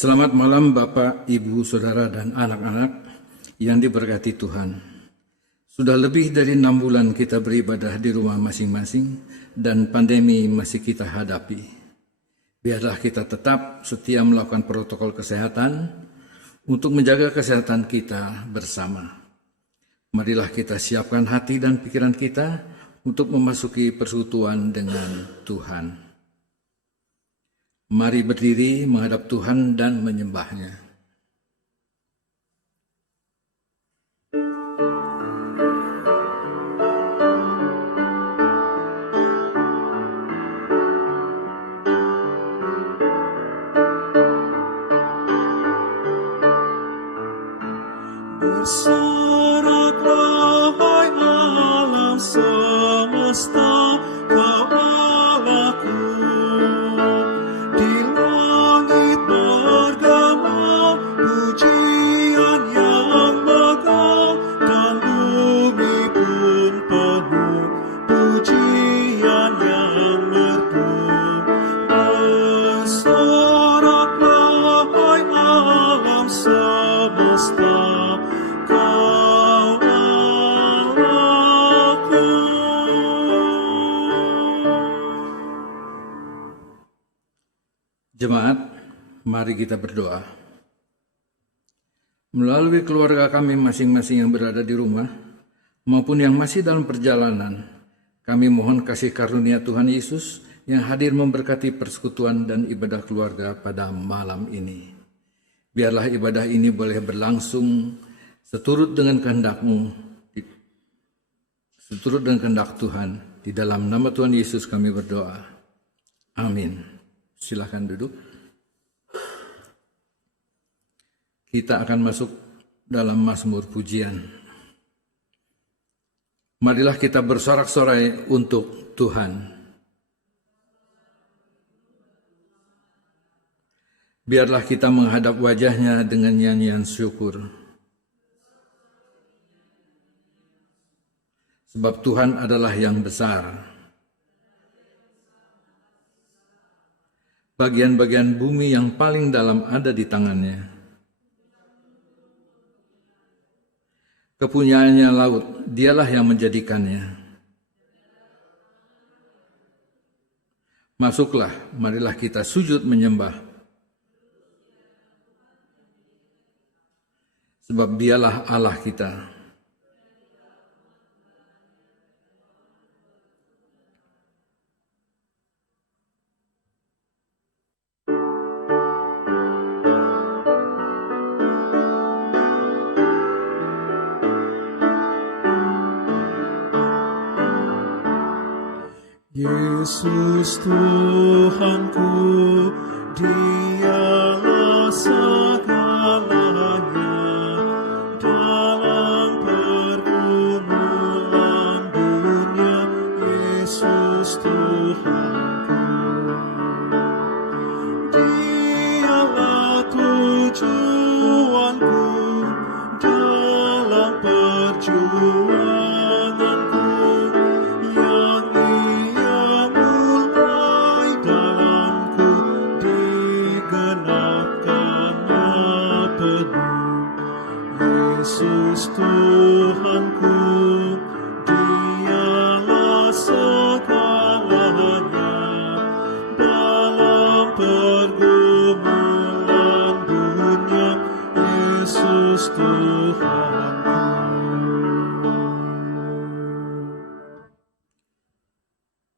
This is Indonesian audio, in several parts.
Selamat malam Bapak, Ibu, Saudara, dan anak-anak yang diberkati Tuhan. Sudah lebih dari 6 bulan kita beribadah di rumah masing-masing dan pandemi masih kita hadapi. Biarlah kita tetap setia melakukan protokol kesehatan untuk menjaga kesehatan kita bersama. Marilah kita siapkan hati dan pikiran kita untuk memasuki persekutuan dengan Tuhan. Mari berdiri menghadap Tuhan dan menyembah-Nya. Bersoraklah hai alam semesta, Kau Allahku. Di langit bergema pujian yang megah, dan bumi pun penuh pujian yang merdu. Bersoraklah hai alam semesta, Jemaat, mari kita berdoa. Melalui keluarga kami masing-masing yang berada di rumah, maupun yang masih dalam perjalanan, kami mohon kasih karunia Tuhan Yesus yang hadir memberkati persekutuan dan ibadah keluarga pada malam ini. Biarlah ibadah ini boleh berlangsung seturut dengan kehendak-Mu, seturut dengan kehendak Tuhan. Di dalam nama Tuhan Yesus kami berdoa. Amin. Silakan duduk. Kita akan masuk dalam Mazmur pujian. Marilah kita bersorak-sorai untuk Tuhan. Biarlah kita menghadap wajah-Nya dengan nyanyian syukur. Sebab Tuhan adalah yang besar. Bagian-bagian bumi yang paling dalam ada di tangan-Nya. Kepunyaannya laut, Dialah yang menjadikannya. Masuklah, marilah kita sujud menyembah. Sebab Dialah Allah kita. Yesus Tuhanku, Dialah segalanya. Dalam pergumulan dunia, Yesus Tuhanku. Dialah tujuanku dalam perjuanganku. Yesus Tuhanku, Dialah segalanya. Dalam pergumulan dunia, Yesus Tuhanku.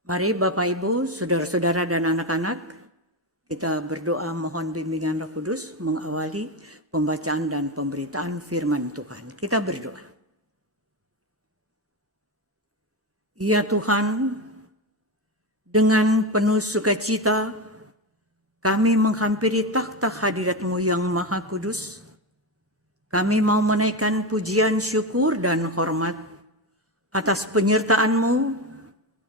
Mari Bapak Ibu, Saudara-saudara dan anak-anak, kita berdoa mohon bimbingan Roh Kudus mengawali pembacaan dan pemberitaan firman Tuhan. Kita berdoa. Ya Tuhan, dengan penuh sukacita kami menghampiri takhta hadirat-Mu yang Maha Kudus. Kami mau menaikkan pujian syukur dan hormat atas penyertaan-Mu,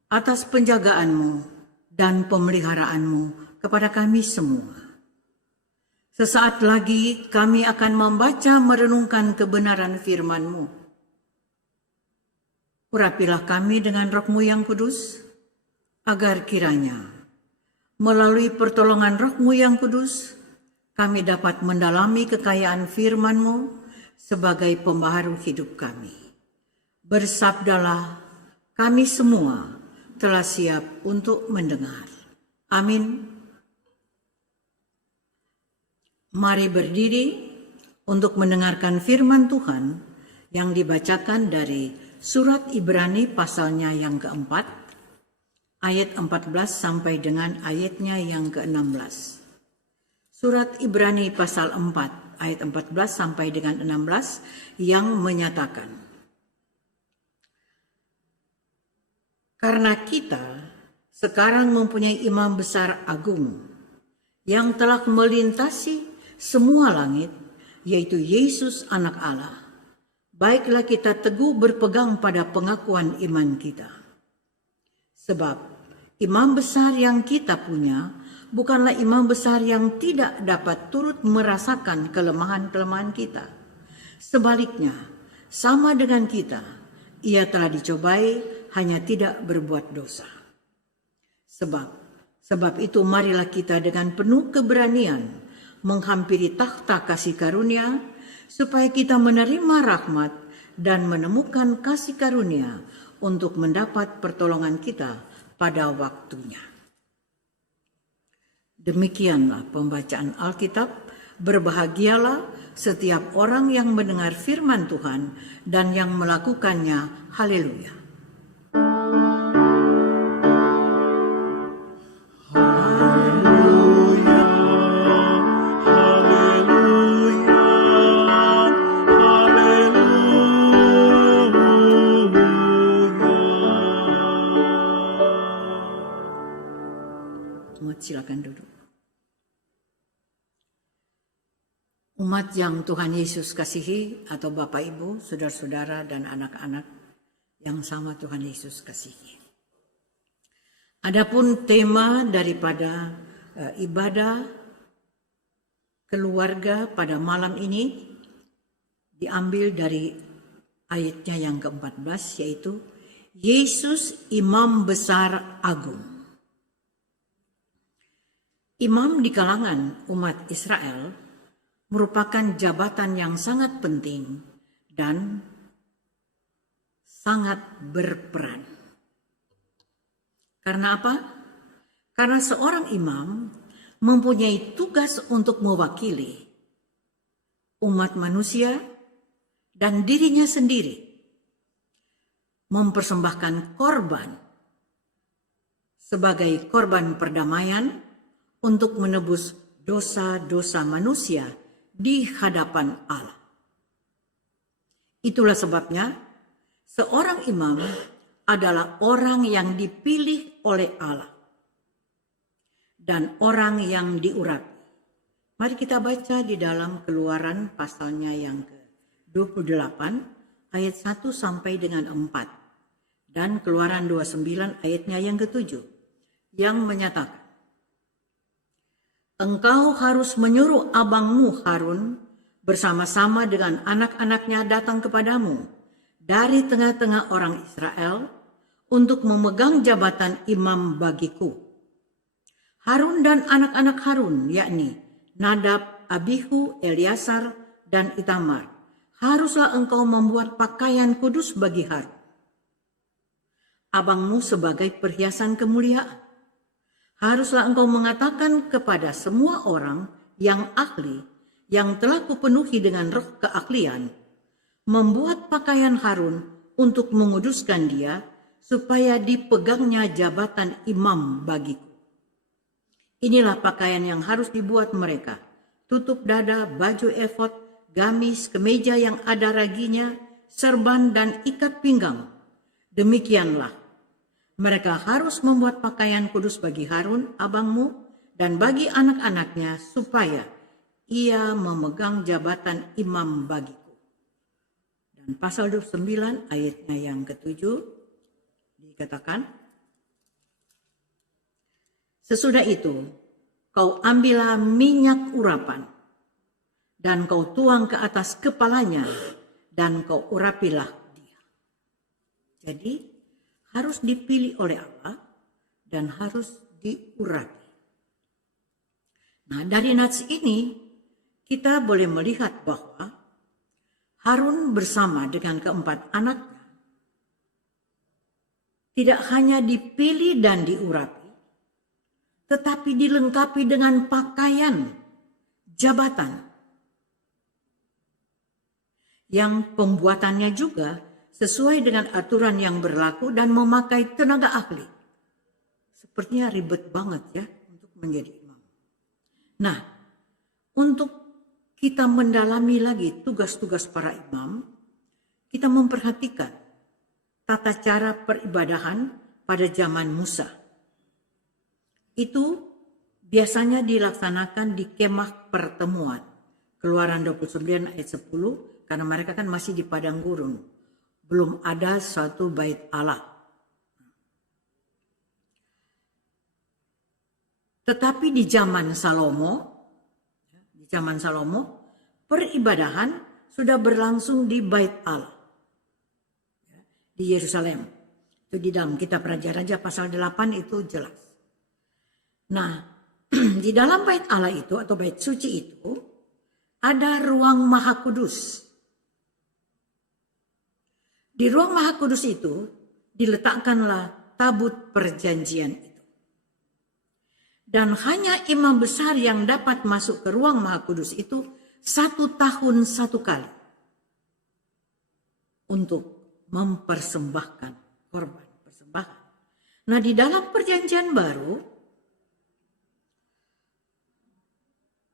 atas penjagaan-Mu dan pemeliharaan-Mu kepada kami semua. Sesaat lagi kami akan membaca merenungkan kebenaran firman-Mu. Urapilah kami dengan Roh-Mu yang kudus, agar kiranya melalui pertolongan Roh-Mu yang kudus, kami dapat mendalami kekayaan firman-Mu sebagai pembaharu hidup kami. Bersabdalah, kami semua telah siap untuk mendengar. Amin. Mari berdiri untuk mendengarkan firman Tuhan yang dibacakan dari surat Ibrani pasalnya yang keempat, ayat 14 sampai dengan ayatnya yang ke-16. Surat Ibrani pasal 4, ayat 14 sampai dengan 16 yang menyatakan, karena kita sekarang mempunyai imam besar agung yang telah melintasi semua langit, yaitu Yesus anak Allah. Baiklah kita teguh berpegang pada pengakuan iman kita. Sebab imam besar yang kita punya bukanlah imam besar yang tidak dapat turut merasakan kelemahan-kelemahan kita. Sebaliknya, sama dengan kita, ia telah dicobai, hanya tidak berbuat dosa. Sebab itu marilah kita dengan penuh keberanian menghampiri takhta kasih karunia, supaya kita menerima rahmat dan menemukan kasih karunia untuk mendapat pertolongan kita pada waktunya. Demikianlah pembacaan Alkitab. Berbahagialah setiap orang yang mendengar firman Tuhan dan yang melakukannya. Haleluya. Silakan duduk. Umat yang Tuhan Yesus kasihi, atau Bapak Ibu, saudara-saudara dan anak-anak yang sama Tuhan Yesus kasihi. Adapun tema daripada ibadah keluarga pada malam ini diambil dari ayatnya yang ke-14, yaitu Yesus Imam Besar Agung. Imam di kalangan umat Israel merupakan jabatan yang sangat penting dan sangat berperan. Karena apa? Karena seorang imam mempunyai tugas untuk mewakili umat manusia dan dirinya sendiri, mempersembahkan korban sebagai korban perdamaian untuk menebus dosa-dosa manusia di hadapan Allah. Itulah sebabnya seorang imam adalah orang yang dipilih oleh Allah dan orang yang diurapi. Mari kita baca di dalam Keluaran pasalnya yang ke-28 ayat 1 sampai dengan 4 dan Keluaran 29 ayatnya yang ke-7 yang menyatakan, engkau harus menyuruh abangmu Harun bersama-sama dengan anak-anaknya datang kepadamu dari tengah-tengah orang Israel untuk memegang jabatan imam bagiku. Harun dan anak-anak Harun, yakni Nadab, Abihu, Eleazar, dan Itamar, haruslah engkau membuat pakaian kudus bagi Harun, abangmu sebagai perhiasan kemuliaan. Haruslah engkau mengatakan kepada semua orang yang ahli, yang telah kupenuhi dengan roh keahlian, membuat pakaian Harun untuk menguduskan dia, supaya dipegangnya jabatan imam bagiku. Inilah pakaian yang harus dibuat mereka: tutup dada, baju efod, gamis, kemeja yang ada raginya, serban, dan ikat pinggang. Demikianlah mereka harus membuat pakaian kudus bagi Harun, abangmu, dan bagi anak-anaknya, supaya ia memegang jabatan imam bagiku. Dan pasal 29 ayatnya yang ke-7 dikatakan, sesudah itu, kau ambillah minyak urapan, dan kau tuang ke atas kepalanya, dan kau urapilah dia. Jadi, harus dipilih oleh Allah dan harus diurapi. Nah, dari nats ini kita boleh melihat bahwa Harun bersama dengan keempat anaknya tidak hanya dipilih dan diurapi, tetapi dilengkapi dengan pakaian jabatan yang pembuatannya juga sesuai dengan aturan yang berlaku dan memakai tenaga ahli. Sepertinya ribet banget ya untuk menjadi imam. Nah, untuk kita mendalami lagi tugas-tugas para imam, kita memperhatikan tata cara peribadahan pada zaman Musa. Itu biasanya dilaksanakan di kemah pertemuan. Keluaran 29 ayat 10, karena mereka kan masih di padang gurun. Belum ada suatu bait Allah. Tetapi di zaman Salomo, peribadahan sudah berlangsung di bait Allah. Di Yerusalem. Itu di dalam kitab Raja-Raja pasal 8 itu jelas. Nah, di dalam bait Allah itu atau bait suci itu ada ruang Maha Kudus. Di ruang Maha Kudus itu diletakkanlah tabut perjanjian itu. Dan hanya imam besar yang dapat masuk ke ruang Maha Kudus itu 1 tahun 1 kali. Untuk mempersembahkan korban persembahan. Nah, di dalam perjanjian baru,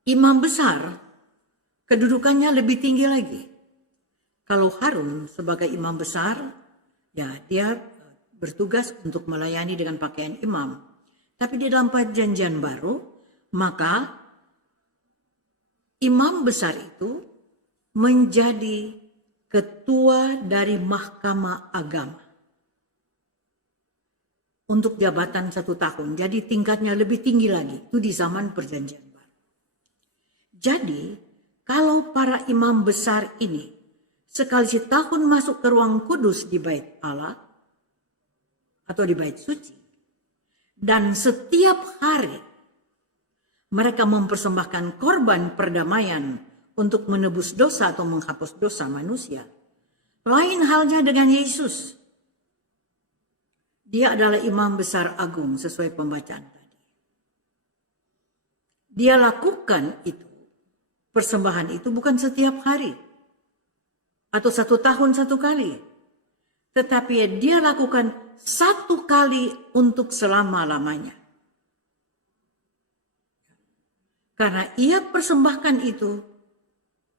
imam besar kedudukannya lebih tinggi lagi. Kalau Harun sebagai imam besar, ya dia bertugas untuk melayani dengan pakaian imam. Tapi di dalam perjanjian baru, maka imam besar itu menjadi ketua dari Mahkamah Agama untuk jabatan 1 tahun. Jadi tingkatnya lebih tinggi lagi. Itu di zaman perjanjian baru. Jadi kalau para imam besar ini sekali setahun masuk ke ruang kudus di bait Allah atau di bait suci, dan setiap hari mereka mempersembahkan korban perdamaian untuk menebus dosa atau menghapus dosa manusia. Lain halnya dengan Yesus. Dia adalah imam besar agung sesuai pembacaan tadi. Dia lakukan itu, persembahan itu bukan setiap hari atau 1 tahun 1 kali. Tetapi dia lakukan 1 kali untuk selama-lamanya. Karena ia persembahkan itu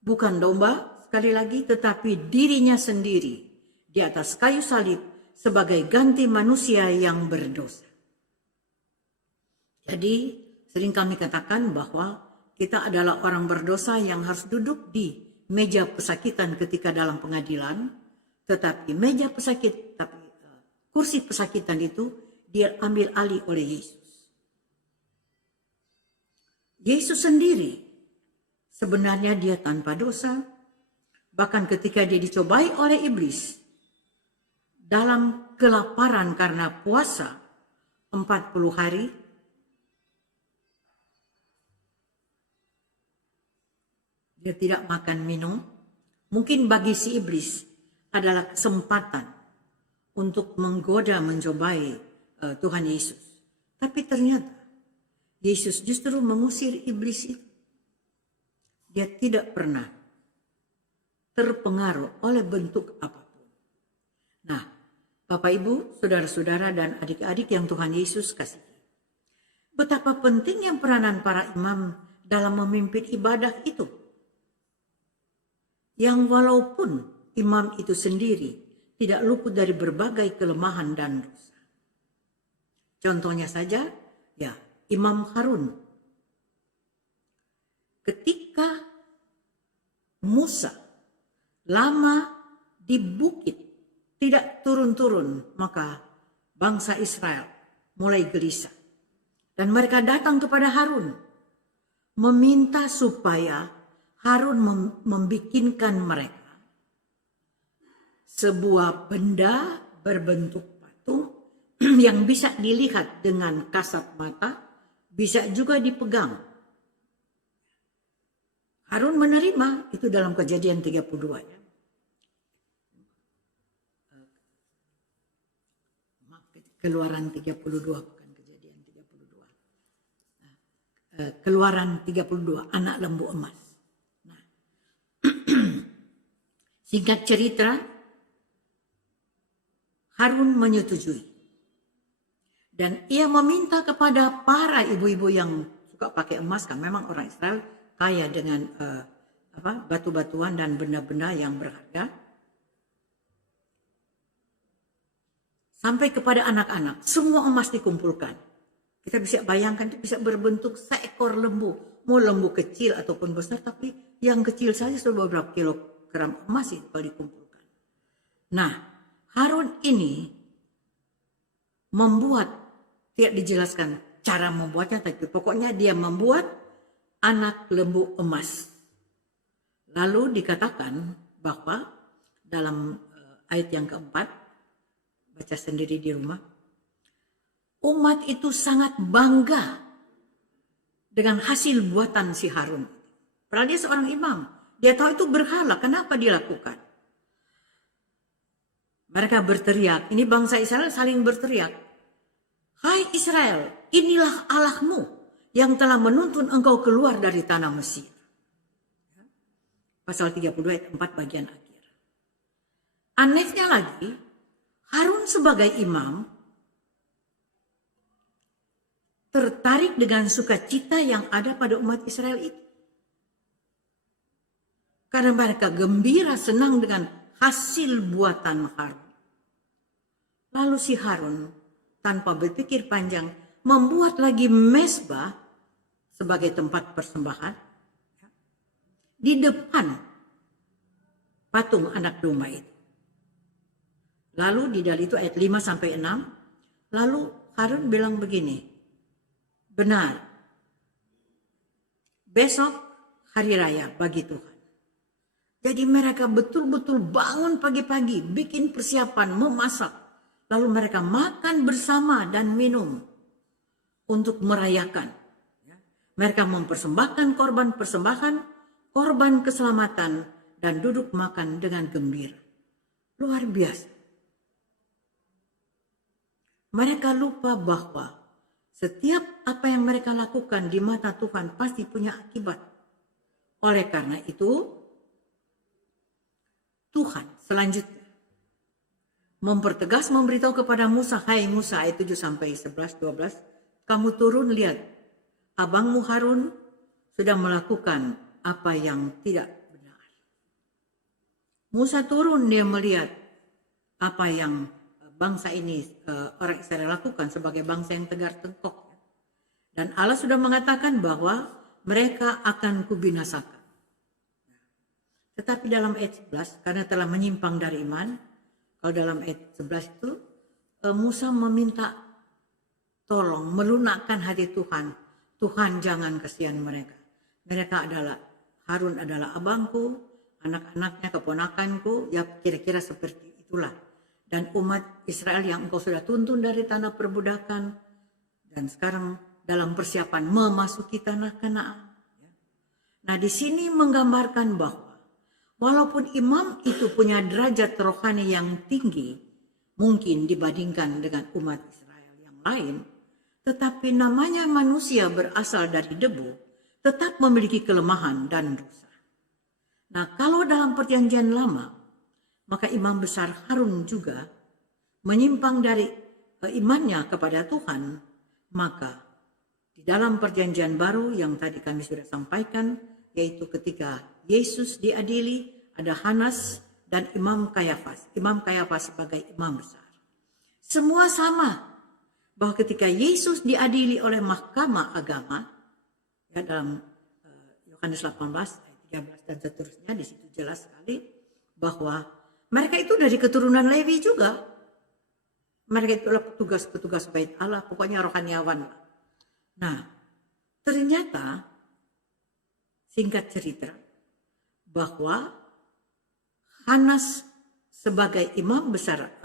bukan domba, sekali lagi, tetapi dirinya sendiri di atas kayu salib sebagai ganti manusia yang berdosa. Jadi, sering kami katakan bahwa kita adalah orang berdosa yang harus duduk di meja pesakitan ketika dalam pengadilan, tetapi kursi pesakitan itu dia ambil alih oleh Yesus. Yesus sendiri sebenarnya dia tanpa dosa. Bahkan ketika dia dicobai oleh iblis dalam kelaparan karena puasa 40 hari, dia tidak makan minum. Mungkin bagi si iblis adalah kesempatan untuk menggoda, mencobai Tuhan Yesus. Tapi ternyata Yesus justru mengusir iblis itu. Dia tidak pernah terpengaruh oleh bentuk apapun. Nah, Bapak Ibu, saudara-saudara dan adik-adik yang Tuhan Yesus kasihi. Betapa pentingnya peranan para imam dalam memimpin ibadah itu. Yang walaupun imam itu sendiri tidak luput dari berbagai kelemahan dan dosa. Contohnya saja, ya, Imam Harun. Ketika Musa lama di bukit, tidak turun-turun, maka bangsa Israel mulai gelisah. Dan mereka datang kepada Harun, meminta supaya Harun membikinkan mereka sebuah benda berbentuk patung yang bisa dilihat dengan kasat mata, bisa juga dipegang. Harun menerima itu dalam Kejadian 32 ya. Keluaran 32 bukan Kejadian 32. Keluaran 32 anak lembu emas. Nah, singkat cerita, Harun menyetujui. Dan ia meminta kepada para ibu-ibu yang suka pakai emas, kan memang orang Israel kaya dengan batu-batuan dan benda-benda yang berharga. Sampai kepada anak-anak, semua emas dikumpulkan. Kita bisa bayangkan itu bisa berbentuk seekor lembu. Mau lembu kecil ataupun besar, tapi yang kecil saja sudah beberapa kilogram emas itu kalau dikumpulkan. Nah, Harun ini membuat, tidak dijelaskan cara membuatnya, tapi pokoknya dia membuat anak lembu emas. Lalu dikatakan bahwa dalam ayat yang keempat, baca sendiri di rumah, umat itu sangat bangga dengan hasil buatan si Harun. Padahal dia seorang imam. Dia tahu itu berhala, kenapa dilakukan? Mereka berteriak, ini bangsa Israel saling berteriak. Hai Israel, inilah Allahmu yang telah menuntun engkau keluar dari tanah Mesir. Pasal 32 ayat 4 bagian akhir. Anehnya lagi, Harun sebagai imam tertarik dengan sukacita yang ada pada umat Israel itu. Karena mereka gembira, senang dengan hasil buatan Harun. Lalu si Harun tanpa berpikir panjang membuat lagi mezbah sebagai tempat persembahan di depan patung anak domba itu. Lalu di dalam itu ayat 5 sampai 6, lalu Harun bilang begini, benar, besok hari raya bagi Tuhan. Jadi mereka betul-betul bangun pagi-pagi, bikin persiapan, memasak. Lalu mereka makan bersama dan minum untuk merayakan. Mereka mempersembahkan korban persembahan, korban keselamatan, dan duduk makan dengan gembira. Luar biasa. Mereka lupa bahwa setiap apa yang mereka lakukan di mata Tuhan pasti punya akibat. Oleh karena itu, Tuhan selanjutnya mempertegas, memberitahu kepada Musa, hai Musa, ayat 7 sampai 11, 12, kamu turun lihat, abangmu Harun sudah melakukan apa yang tidak benar. Musa turun, dia melihat apa yang bangsa ini, orang Israel lakukan sebagai bangsa yang tegar tengkok. Dan Allah sudah mengatakan bahwa mereka akan kubinasakan. Tetapi dalam ayat 11, karena telah menyimpang dari iman, kalau dalam ayat 11 itu, Musa meminta tolong, melunakkan hati Tuhan. Tuhan jangan kasihan mereka. Mereka adalah, Harun adalah abangku, anak-anaknya keponakanku, ya kira-kira seperti itulah. Dan umat Israel yang engkau sudah tuntun dari tanah perbudakan, dan sekarang dalam persiapan memasuki tanah Kanaan. Nah, di sini menggambarkan bahwa walaupun imam itu punya derajat rohani yang tinggi, mungkin dibandingkan dengan umat Israel yang lain, tetapi namanya manusia berasal dari debu, tetap memiliki kelemahan dan dosa. Nah, kalau dalam perjanjian lama, maka imam besar Harun juga menyimpang dari imannya kepada Tuhan, maka di dalam perjanjian baru yang tadi kami sudah sampaikan, yaitu ketika Yesus diadili, ada Hanas dan Imam Kayafas. Imam Kayafas sebagai imam besar. Semua sama, bahwa ketika Yesus diadili oleh mahkamah agama, ya dalam Yohanes 18 ayat 13 dan seterusnya, di situ jelas sekali bahwa mereka itu dari keturunan Lewi juga. Mereka itulah petugas-petugas bait Allah, pokoknya rohaniawan. Nah, ternyata singkat cerita bahwa Hanas sebagai imam besar,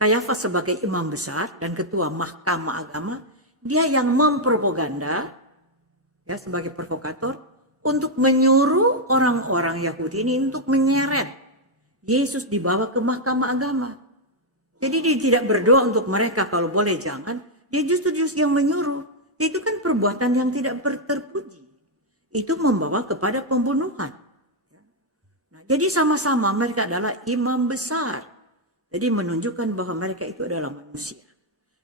Kayafas sebagai imam besar dan ketua mahkamah agama, dia yang mempropaganda, ya sebagai provokator untuk menyuruh orang-orang Yahudi ini untuk menyeret Yesus dibawa ke mahkamah agama. Jadi dia tidak berdoa untuk mereka kalau boleh jangan, dia justru yang menyuruh. Itu kan perbuatan yang tidak terpuji. Itu membawa kepada pembunuhan. Nah, jadi sama-sama mereka adalah imam besar. Jadi menunjukkan bahwa mereka itu adalah manusia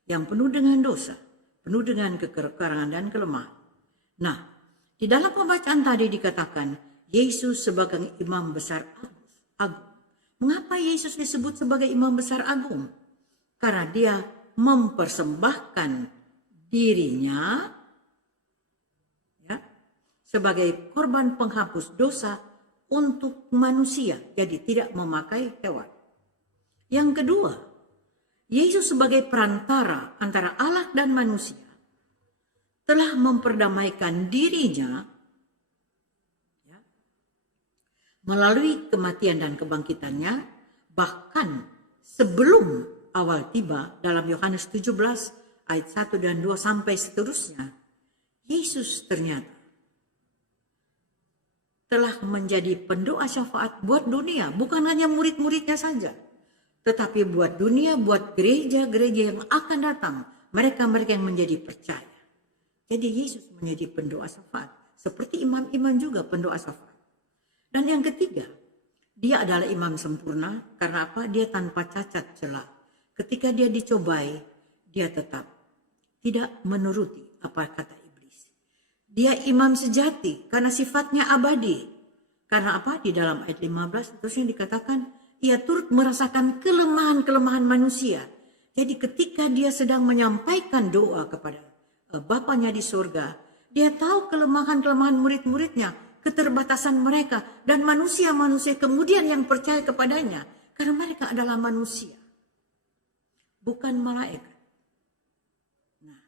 yang penuh dengan dosa, penuh dengan kekurangan dan kelemahan. Nah, di dalam pembacaan tadi dikatakan Yesus sebagai imam besar agung. Mengapa Yesus disebut sebagai imam besar agung? Karena dia mempersembahkan dirinya ya, sebagai korban penghapus dosa untuk manusia. Jadi tidak memakai hewan. Yang kedua, Yesus sebagai perantara antara Allah dan manusia telah memperdamaikan dirinya ya, melalui kematian dan kebangkitannya, bahkan sebelum awal tiba dalam Yohanes 17 ayat 1 dan 2 sampai seterusnya. Yesus ternyata telah menjadi pendoa syafaat buat dunia, bukan hanya murid-muridnya saja, tetapi buat dunia, buat gereja-gereja yang akan datang, mereka-mereka yang menjadi percaya. Jadi Yesus menjadi pendoa syafaat, seperti imam-imam juga pendoa syafaat. Dan yang ketiga, dia adalah imam sempurna, karena apa? Dia tanpa cacat celah. Ketika dia dicobai, dia tetap tidak menuruti apa kata iblis. Dia imam sejati, karena sifatnya abadi. Karena apa? Di dalam ayat 15, terusnya dikatakan, ia turut merasakan kelemahan-kelemahan manusia. Jadi ketika dia sedang menyampaikan doa kepada Bapanya di surga, dia tahu kelemahan-kelemahan murid-muridnya, keterbatasan mereka, dan manusia-manusia kemudian yang percaya kepadanya. Karena mereka adalah manusia, bukan malaikat. Nah,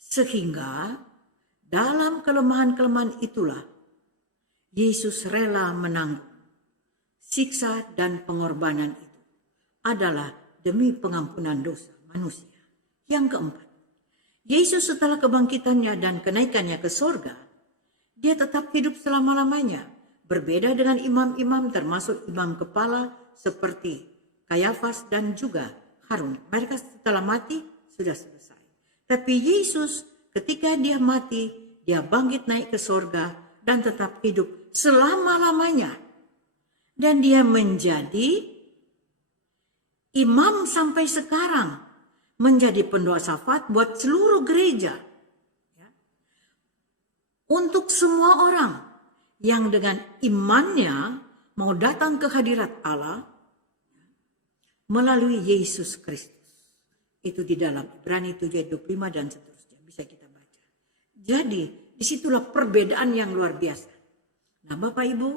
sehingga dalam kelemahan-kelemahan itulah Yesus rela menanggung siksa dan pengorbanan itu adalah demi pengampunan dosa manusia. Yang keempat, Yesus setelah kebangkitannya dan kenaikannya ke surga, dia tetap hidup selama-lamanya. Berbeda dengan imam-imam termasuk imam kepala seperti Kayafas dan juga Harun. Mereka setelah mati sudah selesai. Tapi Yesus ketika dia mati, dia bangkit naik ke surga dan tetap hidup selama-lamanya. Dan dia menjadi imam sampai sekarang. Menjadi pendoa syafaat buat seluruh gereja. Ya. Untuk semua orang yang dengan imannya mau datang ke hadirat Allah melalui Yesus Kristus. Itu di dalam Ibrani 7:25 dan seterusnya. Bisa kita baca. Jadi disitulah perbedaan yang luar biasa. Nah Bapak Ibu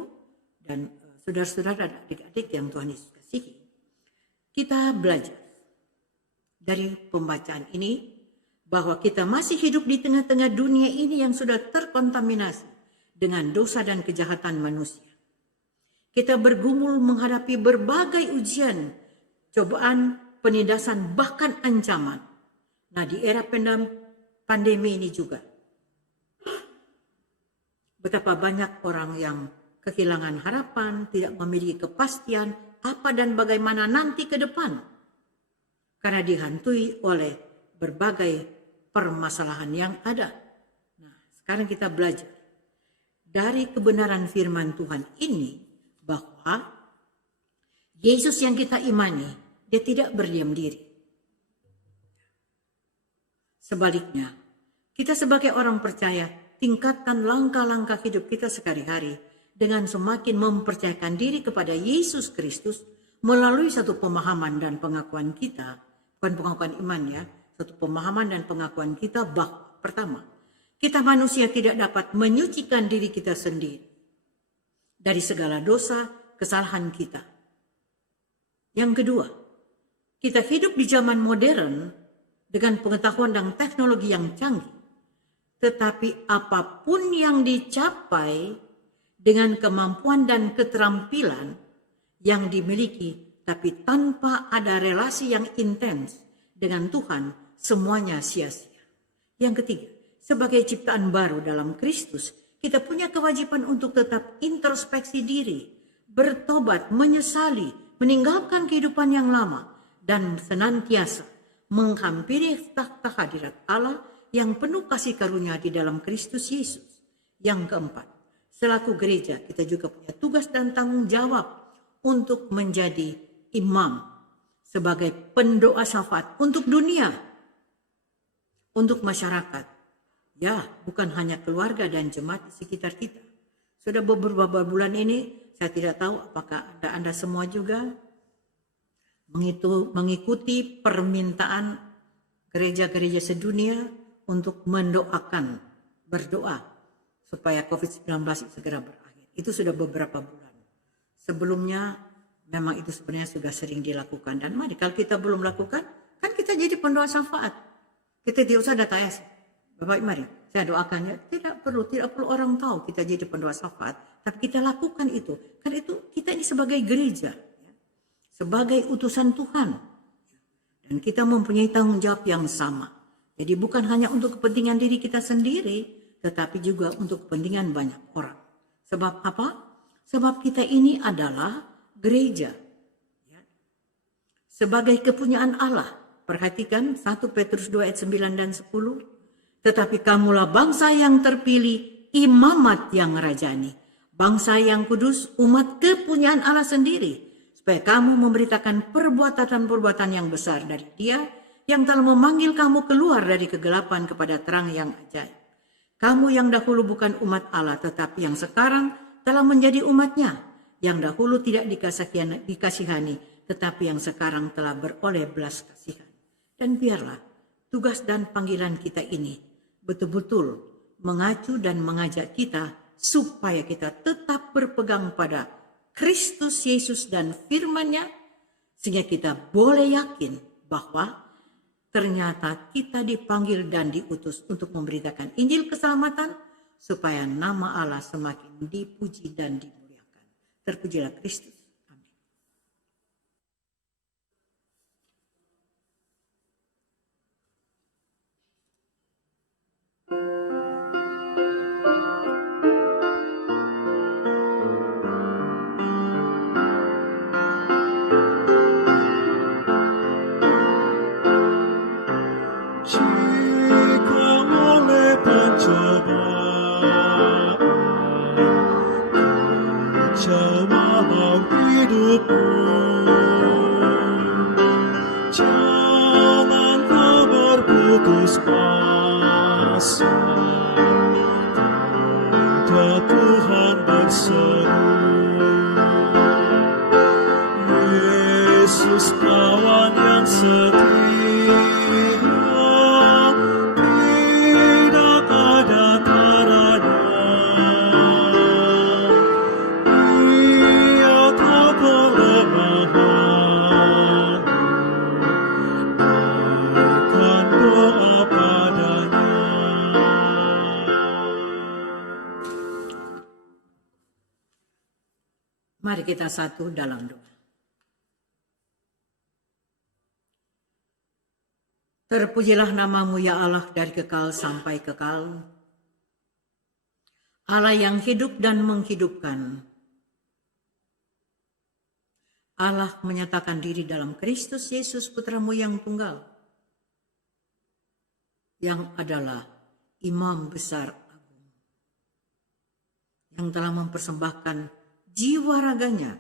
dan saudara-saudara dan adik-adik yang Tuhan Yesus kasihi. Kita belajar dari pembacaan ini bahwa kita masih hidup di tengah-tengah dunia ini yang sudah terkontaminasi dengan dosa dan kejahatan manusia. Kita bergumul menghadapi berbagai ujian, cobaan, penindasan, bahkan ancaman. Nah di era pandemi ini juga, betapa banyak orang yang kehilangan harapan, tidak memiliki kepastian apa dan bagaimana nanti ke depan. Karena dihantui oleh berbagai permasalahan yang ada. Nah, sekarang kita belajar dari kebenaran firman Tuhan ini bahwa Yesus yang kita imani, dia tidak berdiam diri. Sebaliknya, kita sebagai orang percaya tingkatkan langkah-langkah hidup kita sehari-hari dengan semakin mempercayakan diri kepada Yesus Kristus melalui satu pemahaman dan pengakuan kita. Bukan pengakuan iman ya, satu pemahaman dan pengakuan kita bahwa pertama, kita manusia tidak dapat menyucikan diri kita sendiri dari segala dosa, kesalahan kita. Yang kedua, kita hidup di zaman modern dengan pengetahuan dan teknologi yang canggih. Tetapi apapun yang dicapai dengan kemampuan dan keterampilan yang dimiliki, tapi tanpa ada relasi yang intens dengan Tuhan, semuanya sia-sia. Yang ketiga, sebagai ciptaan baru dalam Kristus, kita punya kewajiban untuk tetap introspeksi diri, bertobat, menyesali, meninggalkan kehidupan yang lama, dan senantiasa menghampiri takhta hadirat Allah yang penuh kasih karunia di dalam Kristus Yesus. Yang keempat, selaku gereja kita juga punya tugas dan tanggung jawab untuk menjadi imam sebagai pendoa syafaat untuk dunia, untuk masyarakat. Ya, bukan hanya keluarga dan jemaat di sekitar kita. Sudah beberapa bulan ini, saya tidak tahu apakah Anda semua juga mengikuti permintaan gereja-gereja sedunia untuk mendoakan, berdoa supaya COVID-19 segera berakhir. Itu sudah beberapa bulan. Sebelumnya memang itu sebenarnya sudah sering dilakukan. Dan mari kalau kita belum lakukan, kan kita jadi pendoa syafaat. Kita tidak usah data ya. Bapak mari saya doakan ya. Tidak perlu orang tahu kita jadi pendoa syafaat. Tapi kita lakukan itu. Kan itu kita ini sebagai gereja. Sebagai utusan Tuhan. Dan kita mempunyai tanggung jawab yang sama. Jadi bukan hanya untuk kepentingan diri kita sendiri, tetapi juga untuk kepentingan banyak orang. Sebab apa? Sebab kita ini adalah gereja. Sebagai kepunyaan Allah. Perhatikan 1 Petrus 2 ayat 9 dan 10. Tetapi kamulah bangsa yang terpilih, imamat yang rajani. Bangsa yang kudus, umat kepunyaan Allah sendiri. Supaya kamu memberitakan perbuatan-perbuatan yang besar dari Dia yang telah memanggil kamu keluar dari kegelapan kepada terang yang ajaib. Kamu yang dahulu bukan umat Allah, tetapi yang sekarang telah menjadi umatnya, yang dahulu tidak dikasihani, tetapi yang sekarang telah beroleh belas kasihan. Dan biarlah tugas dan panggilan kita ini betul-betul mengacu dan mengajak kita supaya kita tetap berpegang pada Kristus Yesus dan firman-Nya, sehingga kita boleh yakin bahwa ternyata kita dipanggil dan diutus untuk memberitakan Injil keselamatan, supaya nama Allah semakin dipuji dan dimuliakan. Terpujilah Kristus. Amin. Jika oleh pencobaan kacauan hidupmu, jangan kau berputus asa. Pada Tuhan berseru, Yesus kawan yang setia, tidak ada taranya. Ia tahu kelemahanmu, naikkan doa padanya. Mari kita satu dalam doa. Terpujilah nama-Mu ya Allah dari kekal sampai kekal. Allah yang hidup dan menghidupkan. Allah menyatakan diri dalam Kristus Yesus Putra-Mu yang tunggal. Yang adalah Imam Besar Agung. Yang telah mempersembahkan jiwa raganya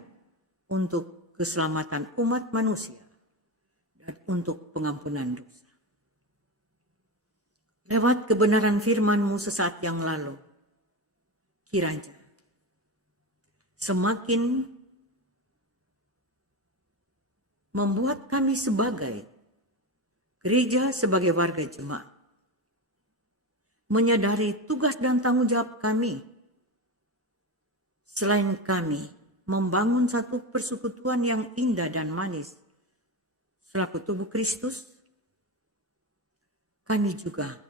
untuk keselamatan umat manusia dan untuk pengampunan dosa. Lewat kebenaran firman-Mu sesaat yang lalu, kiranya semakin membuat kami sebagai gereja, sebagai warga jemaat, menyadari tugas dan tanggung jawab kami. Selain kami membangun satu persekutuan yang indah dan manis selaku tubuh Kristus, kami juga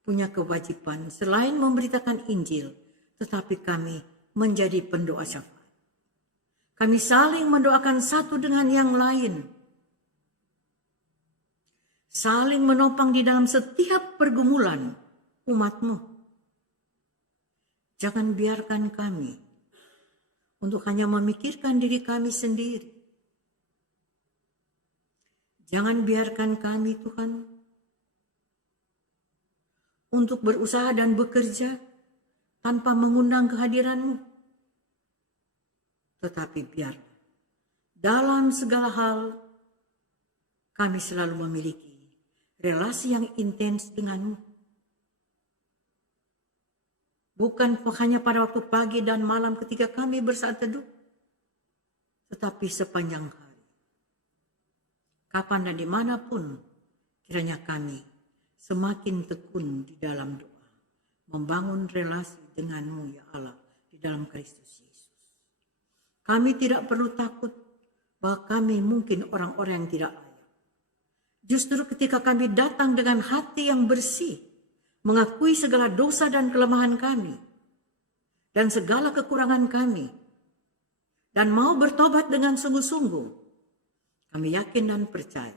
punya kewajiban selain memberitakan Injil, tetapi kami menjadi pendoa syafaat. Kami saling mendoakan satu dengan yang lain. Saling menopang di dalam setiap pergumulan umat-Mu. Jangan biarkan kami untuk hanya memikirkan diri kami sendiri. Jangan biarkan kami, Tuhan, untuk berusaha dan bekerja tanpa mengundang kehadiran-Mu. Tetapi biar dalam segala hal kami selalu memiliki relasi yang intens dengan-Mu. Bukan hanya pada waktu pagi dan malam ketika kami bersaat teduh, tetapi sepanjang hari. Kapan dan dimanapun kiranya kami semakin tekun di dalam doa, membangun relasi dengan-Mu ya Allah di dalam Kristus Yesus. Kami tidak perlu takut bahwa kami mungkin orang-orang yang tidak layak. Justru ketika kami datang dengan hati yang bersih, mengakui segala dosa dan kelemahan kami, dan segala kekurangan kami, dan mau bertobat dengan sungguh-sungguh, kami yakin dan percaya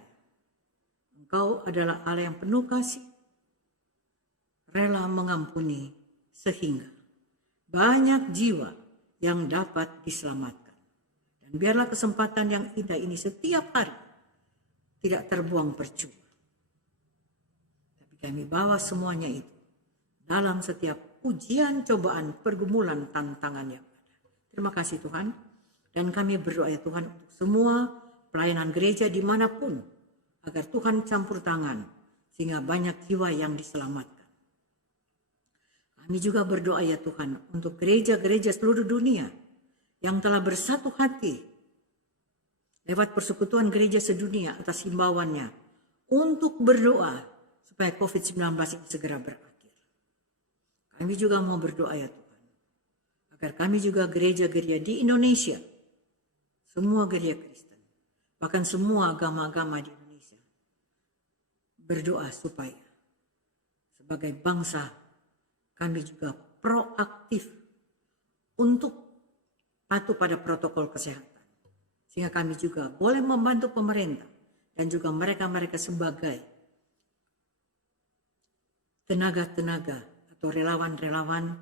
Engkau adalah Allah yang penuh kasih, rela mengampuni sehingga banyak jiwa yang dapat diselamatkan. Dan biarlah kesempatan yang indah ini setiap hari tidak terbuang percuma. Tapi kami bawa semuanya itu dalam setiap ujian, cobaan, pergumulan, tantangan yang ada. Terima kasih Tuhan. Dan kami berdoa ya Tuhan untuk semua pelayanan gereja dimanapun, agar Tuhan campur tangan sehingga banyak jiwa yang diselamatkan. Kami juga berdoa ya Tuhan untuk gereja-gereja seluruh dunia yang telah bersatu hati lewat persekutuan gereja sedunia atas himbauannya untuk berdoa supaya COVID-19 ini segera berakhir. Kami juga mau berdoa ya Tuhan, agar kami juga gereja-gereja di Indonesia, semua gereja Kristen, bahkan semua agama-agama di Indonesia, berdoa supaya sebagai bangsa kami juga proaktif untuk patuh pada protokol kesehatan. Sehingga kami juga boleh membantu pemerintah dan juga mereka-mereka sebagai tenaga-tenaga atau relawan-relawan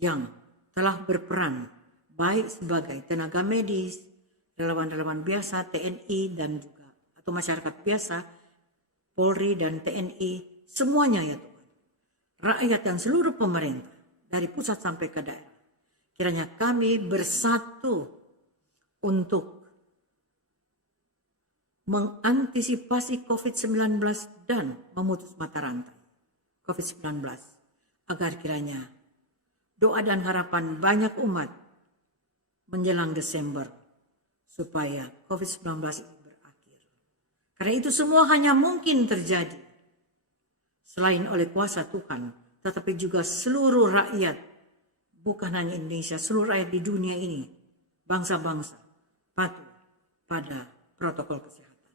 yang telah berperan baik sebagai tenaga medis, relawan-relawan biasa, TNI dan juga atau masyarakat biasa, Polri dan TNI, semuanya ya Tuhan. Rakyat dan seluruh pemerintah dari pusat sampai ke daerah. Kiranya kami bersatu untuk mengantisipasi COVID-19 dan memutus mata rantai COVID-19. Agar kiranya doa dan harapan banyak umat menjelang Desember supaya COVID-19 ini berakhir. Karena itu semua hanya mungkin terjadi selain oleh kuasa Tuhan, tetapi juga seluruh rakyat, bukan hanya Indonesia, seluruh rakyat di dunia ini, bangsa-bangsa, patuh pada protokol kesehatan.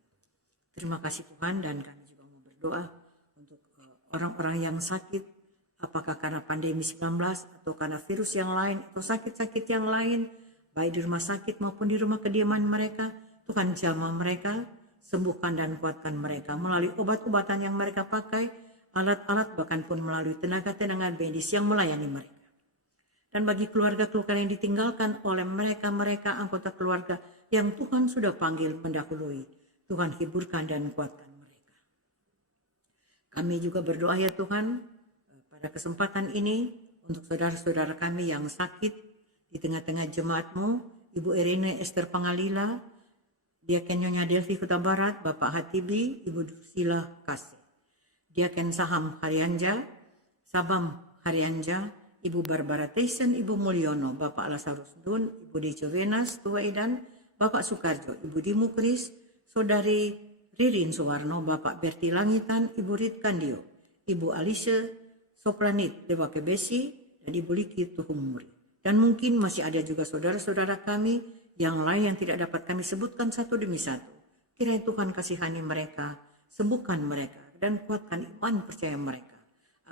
Terima kasih Tuhan, dan kami juga mau berdoa untuk orang-orang yang sakit, apakah karena pandemi 19 atau karena virus yang lain atau sakit-sakit yang lain, baik di rumah sakit maupun di rumah kediaman mereka. Tuhan jamah mereka, sembuhkan dan kuatkan mereka melalui obat-obatan yang mereka pakai, alat-alat, bahkan pun melalui tenaga-tenaga medis yang melayani mereka. Dan bagi keluarga-keluarga yang ditinggalkan oleh mereka-mereka anggota keluarga yang Tuhan sudah panggil mendahului, Tuhan hiburkan dan kuatkan mereka. Kami juga berdoa ya Tuhan pada kesempatan ini untuk saudara-saudara kami yang sakit di tengah-tengah jemaat-Mu, Ibu Irene Esther Pangalila, Diaken Nyonya Delvi Kota Barat, Bapak Hatibi, Ibu Dursila Kasih, Diaken Saham Haryanja, Sabam Haryanja, Ibu Barbara Tyson, Ibu Mulyono, Bapak Lazarus Dun, Ibu Dejo Venas, Tua Edan, Bapak Sukarjo, Ibu Dimu Kris, Saudari Ririn Suwarno, Bapak Berti Langitan, Ibu Rit Kandio, Ibu Alicia Sopranit Dewa Kebesi, dan Ibu Liki Tuhumuri. Dan mungkin masih ada juga saudara-saudara kami yang lain yang tidak dapat kami sebutkan satu demi satu. Kiranya Tuhan kasihani mereka, sembuhkan mereka, dan kuatkan iman percaya mereka,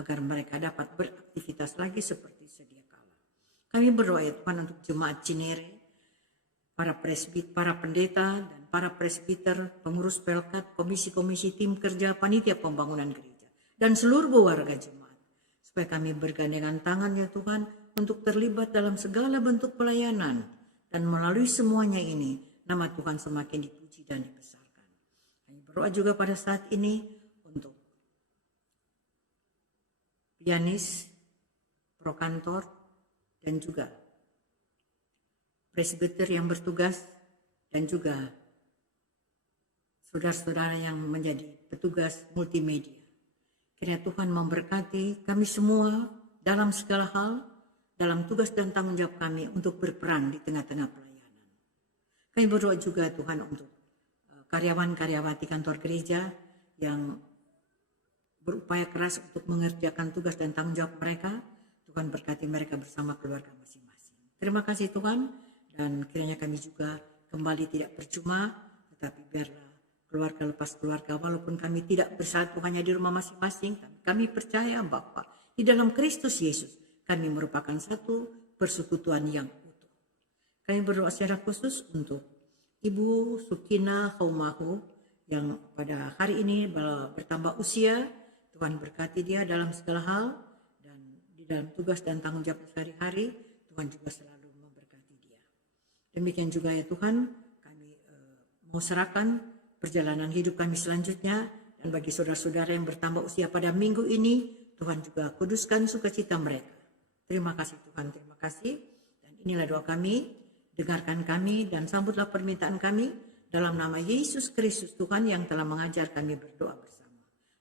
agar mereka dapat beraktivitas lagi seperti sedia kala. Kami berdoa ya Tuhan untuk jemaat Cinere, para presbiter, para pendeta, dan para presbiter, pengurus pelkat, komisi-komisi, tim kerja, panitia pembangunan gereja, dan seluruh warga jemaat. Supaya kami bergandengan tangan ya Tuhan, untuk terlibat dalam segala bentuk pelayanan, dan melalui semuanya ini, nama Tuhan semakin dipuji dan dibesarkan. Kami berdoa juga pada saat ini untuk pianis, prokantor, dan juga presbiter yang bertugas, dan juga saudara-saudara yang menjadi petugas multimedia. Kiranya Tuhan memberkati kami semua dalam segala hal, dalam tugas dan tanggung jawab kami untuk berperan di tengah-tengah pelayanan. Kami berdoa juga Tuhan untuk karyawan-karyawati kantor gereja yang berupaya keras untuk mengerjakan tugas dan tanggung jawab mereka. Tuhan berkati mereka bersama keluarga masing-masing. Terima kasih Tuhan, dan kiranya kami juga kembali tidak percuma, tetapi biarlah keluarga lepas keluarga, walaupun kami tidak bersatu hanya di rumah masing-masing, kami percaya bahwa di dalam Kristus Yesus kami merupakan satu persekutuan yang utuh. Kami berdoa secara khusus untuk Ibu Sukina Haumahu yang pada hari ini bertambah usia. Tuhan berkati dia dalam segala hal, dan di dalam tugas dan tanggung jawab sehari-hari Tuhan juga selalu memberkati dia. Demikian juga ya Tuhan, kami mau serahkan perjalanan hidup kami selanjutnya, dan bagi saudara-saudara yang bertambah usia pada minggu ini, Tuhan juga kuduskan sukacita mereka. Terima kasih Tuhan, terima kasih. Dan inilah doa kami, dengarkan kami dan sambutlah permintaan kami dalam nama Yesus Kristus Tuhan yang telah mengajar kami berdoa bersama.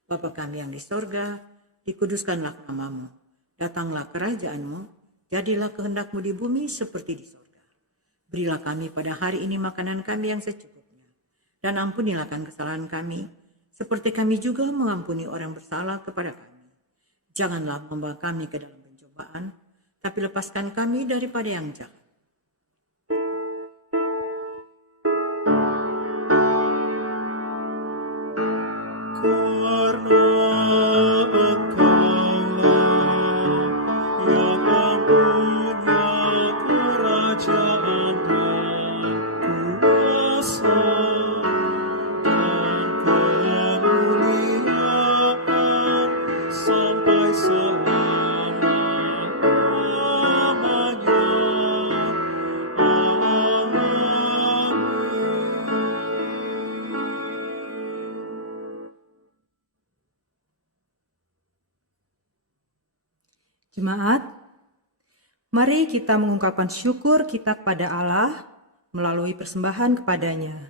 Bapa kami yang di sorga, dikuduskanlah namamu, datanglah kerajaanmu, jadilah kehendakmu di bumi seperti di sorga. Berilah kami pada hari ini makanan kami yang secukupnya, dan ampunilah kesalahan kami, seperti kami juga mengampuni orang bersalah kepada kami. Janganlah membawa kami ke dalam pencobaan, tapi lepaskan kami daripada yang jahat. Karena Engkaulah yang mempunyai kerajaan dan kuasa dan kemuliaan sampai selama-lamanya. Jemaat, mari kita mengungkapkan syukur kita kepada Allah melalui persembahan kepadanya.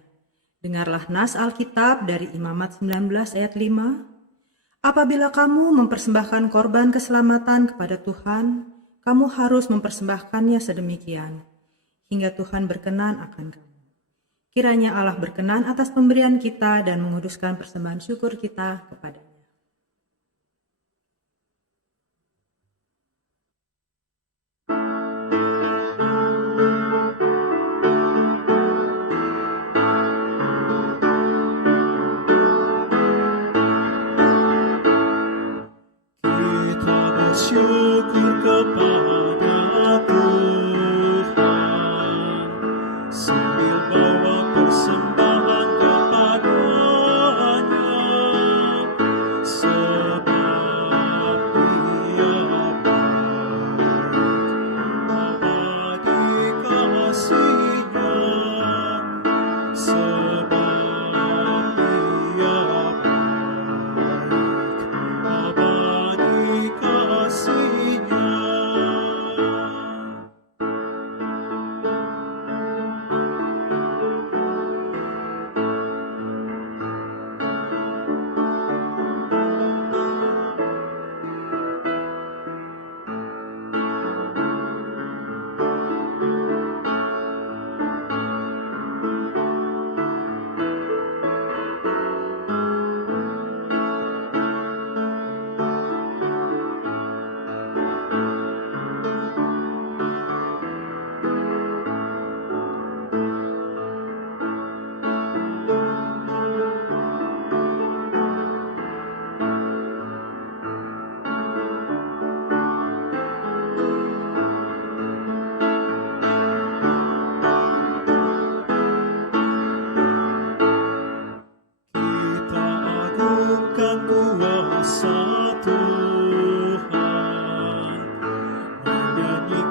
Dengarlah nas Alkitab dari Imamat 19 ayat 5. Apabila kamu mempersembahkan korban keselamatan kepada Tuhan, kamu harus mempersembahkannya sedemikian, hingga Tuhan berkenan akan kamu. Kiranya Allah berkenan atas pemberian kita dan menguduskan persembahan syukur kita kepadanya. Syukur kepada Tuhan sambil bawa persembahan kepada-Nya, sebab Dia baik, abadi kasih-Nya, sebab Dia baik, abadi kasih-Nya. Kita agungkan kuasa Tuhan, menyanyi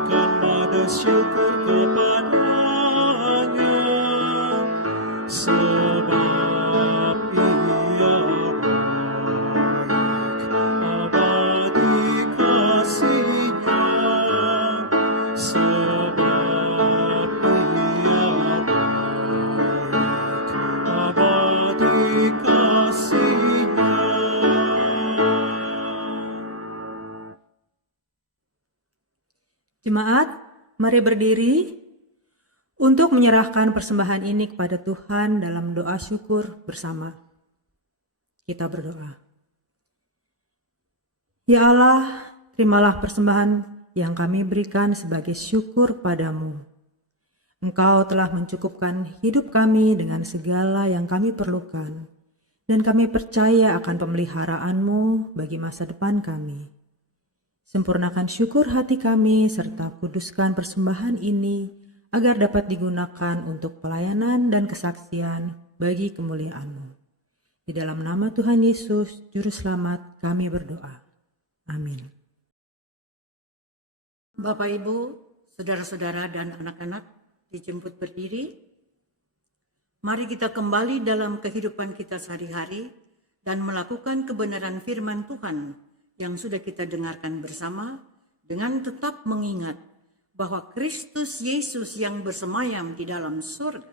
Jemaat, mari berdiri untuk menyerahkan persembahan ini kepada Tuhan dalam doa syukur bersama. Kita berdoa. Ya Allah, terimalah persembahan yang kami berikan sebagai syukur padamu. Engkau telah mencukupkan hidup kami dengan segala yang kami perlukan, dan kami percaya akan pemeliharaanmu bagi masa depan kami. Sempurnakan syukur hati kami serta kuduskan persembahan ini agar dapat digunakan untuk pelayanan dan kesaksian bagi kemuliaan-Mu. Di dalam nama Tuhan Yesus, Juru Selamat, kami berdoa. Amin. Bapak, Ibu, saudara-saudara dan anak-anak dijemput berdiri. Mari kita kembali dalam kehidupan kita sehari-hari dan melakukan kebenaran firman Tuhan yang sudah kita dengarkan bersama dengan tetap mengingat bahwa Kristus Yesus yang bersemayam di dalam surga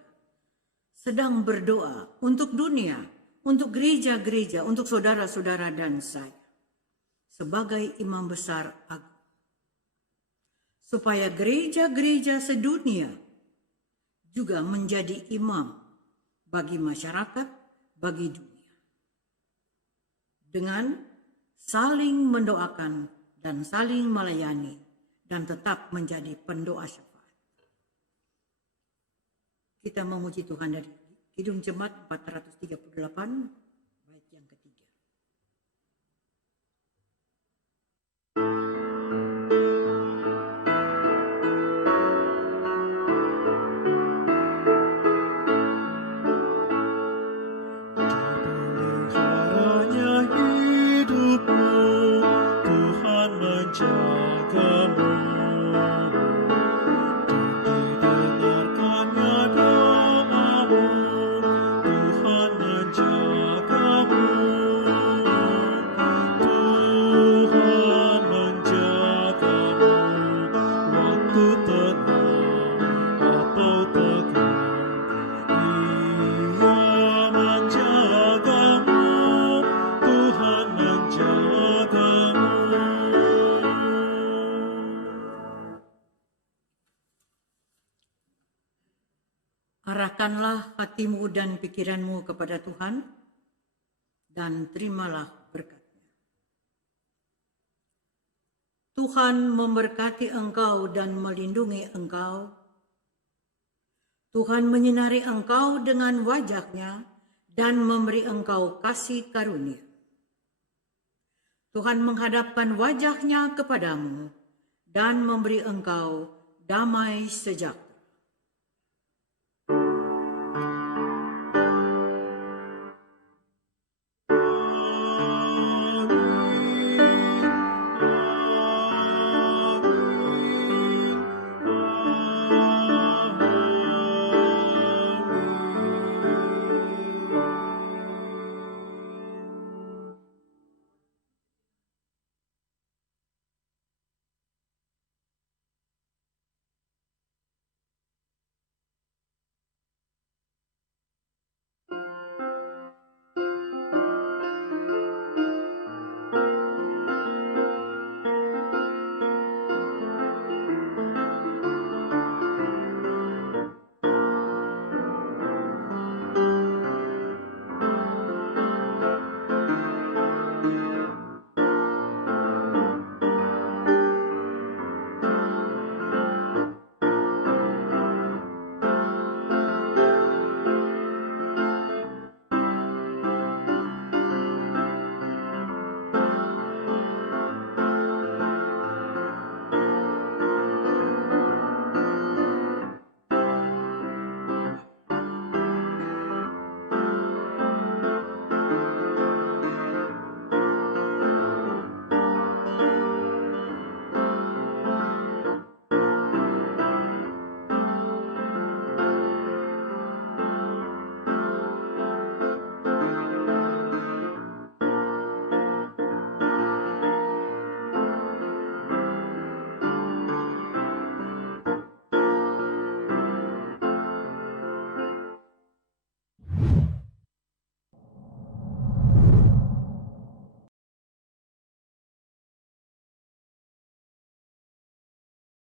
sedang berdoa untuk dunia, untuk gereja-gereja, untuk saudara-saudara dan saya sebagai imam besar agung. Supaya gereja-gereja sedunia juga menjadi imam bagi masyarakat, bagi dunia. Dengan saling mendoakan dan saling melayani dan tetap menjadi pendoa syafaat. Kita memuji Tuhan dari Kidung Jemaat 438, bait yang ketiga. Dipeliharanya hidupmu, Tuhan menjagamu, dan didengarkannya doamu, Tuhan menjagamu, Tuhan menjagamu, waktu tenang atau tegang, Ia menjagamu, Tuhan menjagamu. Arahkanlah hatimu dan pikiranmu kepada Tuhan dan terimalah berkat-Nya. Tuhan memberkati engkau dan melindungi engkau. Tuhan menyinari engkau dengan wajah-Nya dan memberi engkau kasih karunia. Tuhan menghadapkan wajah-Nya kepadamu dan memberi engkau damai sejahtera.